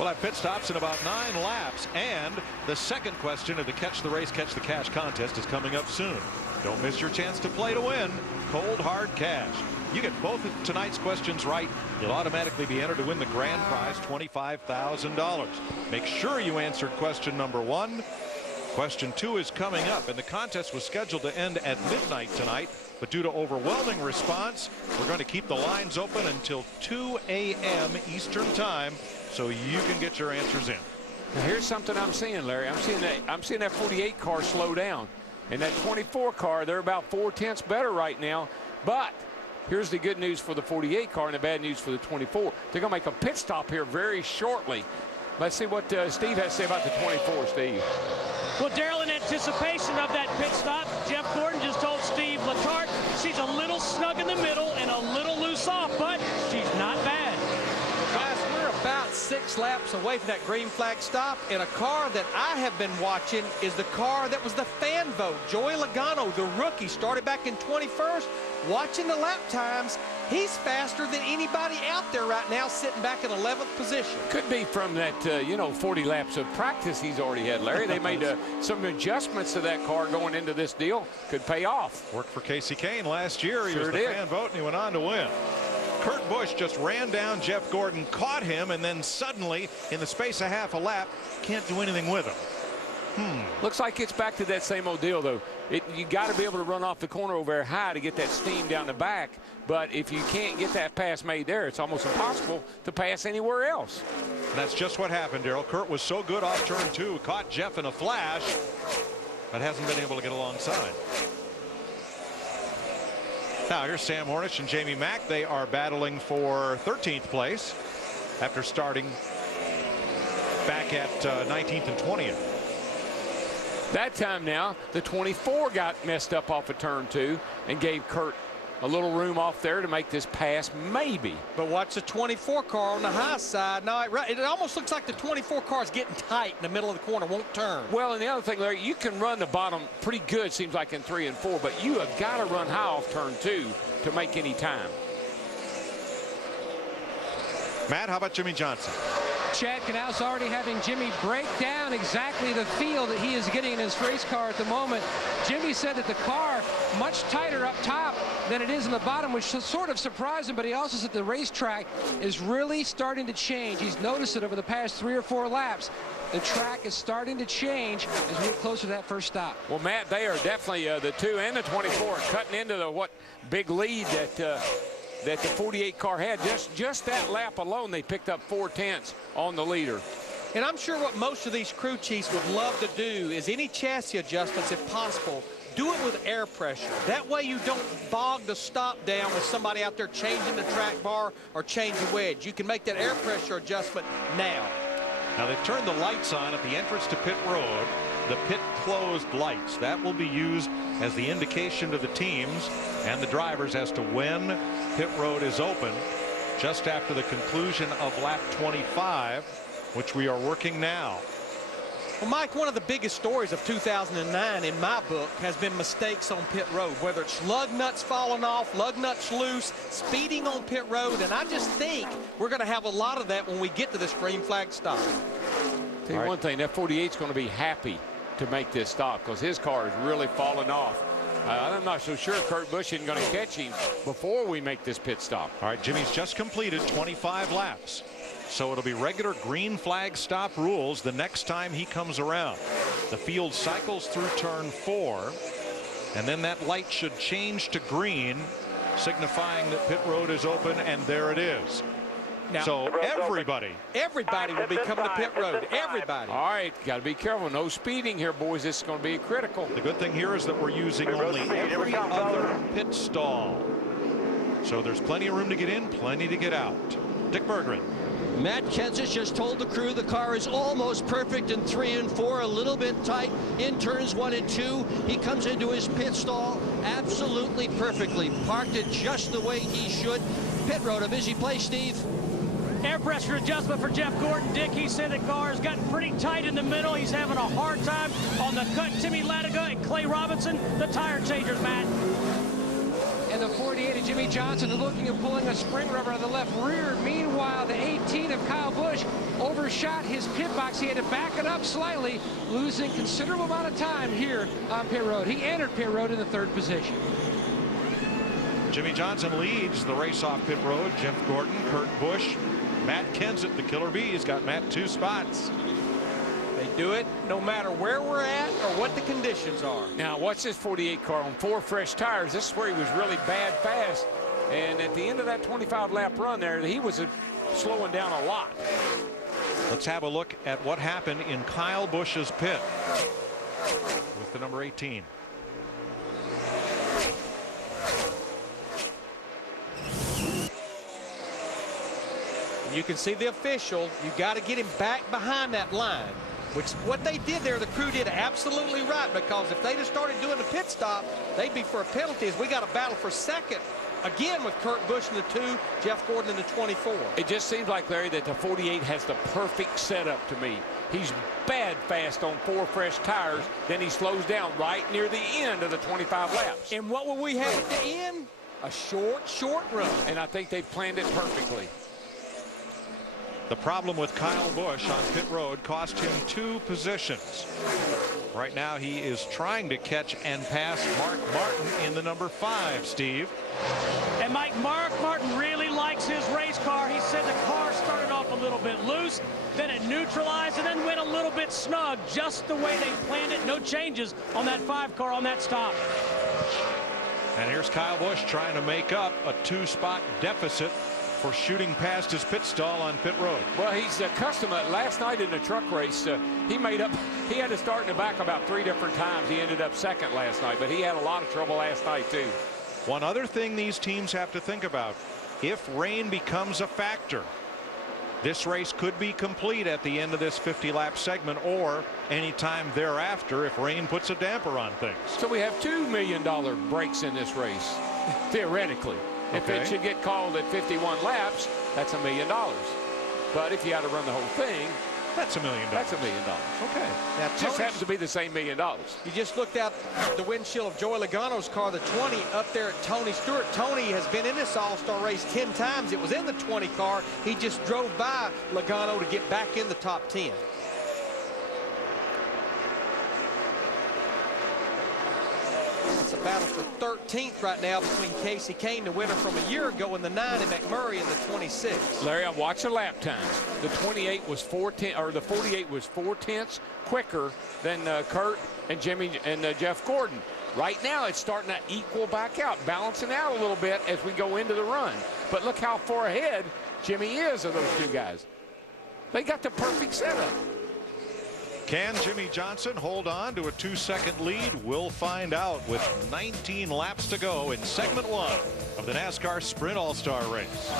We'll have pit stops in about 9 laps, and the second question of the Catch the Race, Catch the Cash contest is coming up soon. Don't miss your chance to play to win cold hard cash. You get both of tonight's questions right, you'll automatically be entered to win the grand prize, $25,000. Make sure you answered question number 1. Question 2 is coming up, and the contest was scheduled to end at midnight tonight, but due to overwhelming response, we're going to keep the lines open until 2 a.m. Eastern time, so you can get your answers in. Now here's something I'm seeing, Larry. I'm seeing that 48 car slow down, and that 24 car, they're about 4/10 better right now. But here's the good news for the 48 car and the bad news for the 24. They're going to make a pit stop here very shortly. Let's see what Steve has to say about the 24, Steve. Well, Daryl, in anticipation of that pit stop, Jeff Gordon just told Steve Letarte she's a little snug in the middle and a little loose off, but she's not bad. Guys, we're about 6 laps away from that green flag stop, and a car that I have been watching is the car that was the fan vote. Joey Logano, the rookie, started back in 21st. Watching the lap times, he's faster than anybody out there right now, sitting back in 11th position. Could be from that, 40 laps of practice he's already had, Larry. They made some adjustments to that car going into this deal. Could pay off. Worked for Casey Kane last year. He Sure was the did. fan vote, and he went on to win. Kurt Busch just ran down Jeff Gordon, caught him, and then suddenly, in the space of half a lap, can't do anything with him. Looks like it's back to that same old deal, though. You got to be able to run off the corner over there high to get that steam down the back. But if you can't get that pass made there, it's almost impossible to pass anywhere else. And that's just what happened, Darrell. Kurt was so good off turn 2, caught Jeff in a flash, but hasn't been able to get alongside. Now here's Sam Hornish and Jamie Mack. They are battling for 13th place after starting back at 19th and 20th. That time now, the 24 got messed up off of turn 2 and gave Kurt a little room off there to make this pass, maybe. But watch the 24 car on the high side. Now, it almost looks like the 24 car is getting tight in the middle of the corner, won't turn. Well, and the other thing, Larry, you can run the bottom pretty good, seems like in 3 and 4, but you have got to run high off turn 2 to make any time. Matt, how about Jimmy Johnson? Chad Knaus already having Jimmy break down exactly the feel that he is getting in his race car at the moment. Jimmy said that the car much tighter up top than it is in the bottom, which sort of surprised him, but he also said the racetrack is really starting to change. He's noticed it over the past 3 or 4 laps. The track is starting to change as we get closer to that first stop. Well, Matt, they are definitely the 2 and the 24 cutting into the big lead that the 48 car had. Just that lap alone, they picked up 4/10 on the leader. And I'm sure what most of these crew chiefs would love to do is any chassis adjustments, if possible, do it with air pressure. That way you don't bog the stop down with somebody out there changing the track bar or changing wedge. You can make that air pressure adjustment now. Now they've turned the lights on at the entrance to pit road, the pit closed lights. That will be used as the indication to the teams and the drivers as to when pit road is open, just after the conclusion of lap 25, which we are working now. Well, Mike, one of the biggest stories of 2009 in my book has been mistakes on pit road, whether it's lug nuts falling off, lug nuts loose, speeding on pit road, and I just think we're going to have a lot of that when we get to this green flag stop. Tell you one thing, that 48's going to be happy to make this stop because his car is really falling off. I'm not so sure Kurt Busch isn't going to catch him before we make this pit stop. All right, Jimmy's just completed 25 laps. So it'll be regular green flag stop rules the next time he comes around. The field cycles through turn 4, and then that light should change to green, signifying that pit road is open, and there it is. Now, so everybody will be coming to pit road. Everybody. All right, got to be careful. No speeding here, boys. This is going to be critical. The good thing here is that we're using only every other pit stall. So there's plenty of room to get in, plenty to get out. Dick Berggren. Matt Kenseth just told the crew the car is almost perfect in 3 and 4, a little bit tight in turns 1 and 2. He comes into his pit stall absolutely perfectly, parked it just the way he should. Pit road, a busy place, Steve. Air pressure adjustment for Jeff Gordon. Dick, he said the car has gotten pretty tight in the middle. He's having a hard time on the cut. Timmy Latiga and Clay Robinson, the tire changers, Matt. And the 48 of Jimmy Johnson looking at pulling a spring rubber on the left rear. Meanwhile, the 18 of Kyle Busch over first shot, his pit box, he had to back it up slightly, losing considerable amount of time here on pit road. He entered pit road in the 3rd position. Jimmy Johnson leads the race off pit road. Jeff Gordon, Kurt Busch, Matt Kenseth, the Killer Bees, got Matt 2 spots. They do it no matter where we're at or what the conditions are. Now watch this 48 car on 4 fresh tires. This is where he was really bad fast. And at the end of that 25 lap run there, he was slowing down a lot. Let's have a look at what happened in Kyle Busch's pit with the number 18. You can see the official. You got to get him back behind that line, which what they did there, the crew did absolutely right, because if they'd have started doing the pit stop, they'd be for a penalty, as we got a battle for second again with Kurt Busch in the 2, Jeff Gordon in the 24. It just seems like, Larry, that the 48 has the perfect setup to me. He's bad fast on 4 fresh tires, then he slows down right near the end of the 25 laps. And what will we have at the end? A short run. And I think they've planned it perfectly. The problem with Kyle Busch on pit road cost him 2 positions. Right now he is trying to catch and pass Mark Martin in the number 5, Steve. And Mike, Mark Martin really likes his race car. He said the car started off a little bit loose, then it neutralized, and then went a little bit snug, just the way they planned it. No changes on that 5 car on that stop. And here's Kyle Busch trying to make up a 2-spot deficit for shooting past his pit stall on pit road. Well, he's accustomed. Last night in the truck race, he had to start in the back about 3 different times. He ended up second last night, but he had a lot of trouble last night too. One other thing these teams have to think about: if rain becomes a factor, this race could be complete at the end of this 50-lap segment, or anytime thereafter if rain puts a damper on things. So we have $2 million breaks in this race, theoretically. If Okay. it should get called at 51 laps, that's $1 million. But if you had to run the whole thing, that's $1 million. that's $1 million. Okay. Now, It just happens to be the same $1 million. You just looked out the windshield of Joey Logano's car, the 20, up there at Tony Stewart. Tony has been in this All-Star race 10 times. It was in the 20 car. He just drove by Logano to get back in the top 10. It's a battle for 13th right now between Casey Kane, the winner from a year ago, in the 9, and McMurray in the 26. Larry, I watched the lap times. The 28 was 4/10, or the 48 was 4/10 quicker than Kurt and Jimmy and Jeff Gordon. Right now, it's starting to equal back out, balancing out a little bit as we go into the run. But look how far ahead Jimmy is of those 2 guys. They got the perfect setup. Can Jimmy Johnson hold on to a 2-second lead? We'll find out with 19 laps to go in segment 1 of the NASCAR Sprint All-Star Race.